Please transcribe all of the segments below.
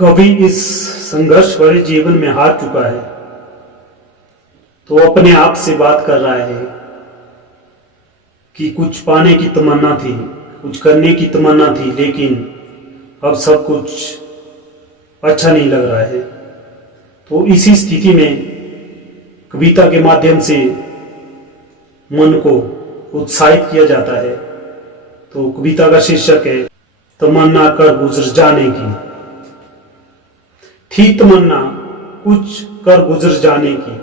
कवि इस संघर्ष भरे जीवन में हार चुका है तो अपने आप से बात कर रहा है कि कुछ पाने की तमन्ना थी, कुछ करने की तमन्ना थी, लेकिन अब सब कुछ अच्छा नहीं लग रहा है। तो इसी स्थिति में कविता के माध्यम से मन को उत्साहित किया जाता है। तो कविता का शीर्षक है तमन्ना कर गुजर जाने की। थी तमन्ना कुछ कर गुजर जाने की,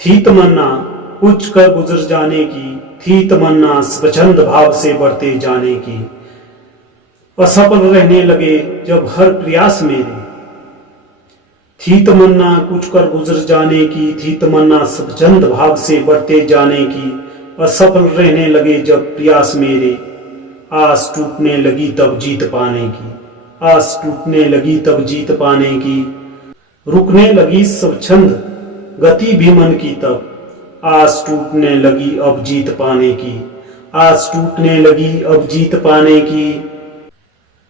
थी तमन्ना कुछ कर गुजर जाने की, थी तमन्ना स्वच्छंद भाव से बढ़ते जाने की। असफल रहने लगे जब हर प्रयास मेरे, थी तमन्ना कुछ कर गुजर जाने की, थी तमन्ना स्वच्छंद भाव से बढ़ते जाने की। असफल रहने लगे जब प्रयास मेरे, आस टूटने लगी तब जीत पाने की, आस टूटने लगी तब जीत पाने की। रुकने लगी स्वच्छंद गति भी मन की तब, आस टूटने लगी अब जीत पाने की, आस टूटने लगी अब जीत पाने की।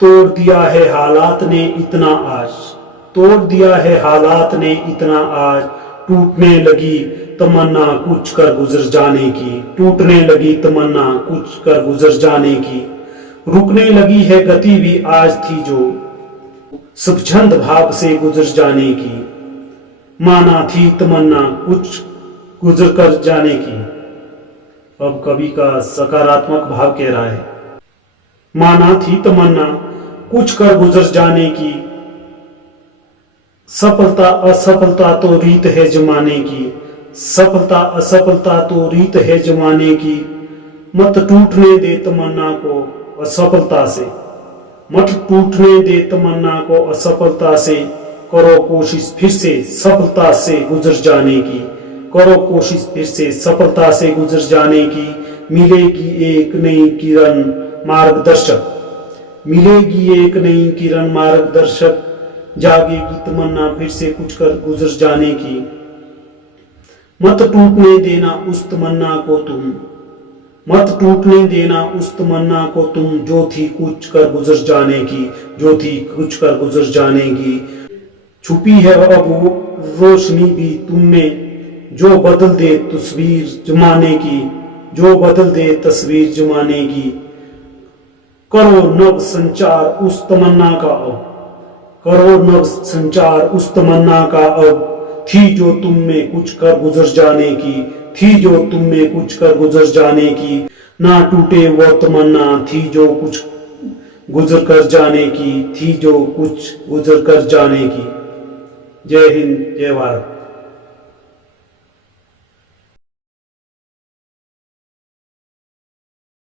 तोड़ दिया है हालात ने इतना आज, तोड़ दिया है हालात ने इतना आज। टूटने लगी तमन्ना कुछ कर गुजर जाने की, टूटने लगी तमन्ना कुछ कर गुजर जाने की। रुकने लगी है गति भी आज थी जो, स्वच्छंद भाव से गुजर जाने की। माना थी तमन्ना कुछ गुजर कर जाने की। अब कवि का सकारात्मक भाव कह रहा है, माना थी तमन्ना कुछ कर गुजर जाने की। सफलता असफलता तो रीत है जमाने की, सफलता असफलता तो रीत है जमाने की। मत टूटने दे तमन्ना को असफलता से, मत टूटने दे तमन्ना को असफलता से। करो कोशिश फिर से सफलता से गुजर जाने की, करो कोशिश फिर से सफलता से गुजर जाने की। मिलेगी एक नई किरण मार्गदर्शक, मिलेगी एक नई किरण मार्गदर्शक। जागेगी तमन्ना फिर से कुछ कर गुजर जाने की। मत टूटने देना उस तमन्ना को तुम, मत टूटने देना उस तमन्ना को तुम। जो थी कुछ कर गुजर जाने की, जो थी कुछ कर गुजर जाने की। छुपी है अब वो रोशनी भी तुम में, जो बदल दे तस्वीर जमाने की, जो बदल दे तस्वीर जमाने की। करो नव संचार उस तमन्ना का अब, करो नव संचार उस तमन्ना का अब। थी जो तुम में कुछ कर गुजर जाने की, थी जो तुम में कुछ कर गुजर जाने की। ना टूटे वो तमन्ना थी जो कुछ गुजर कर जाने की, थी जो कुछ गुजर कर जाने की। जय हिंद, जय भारत।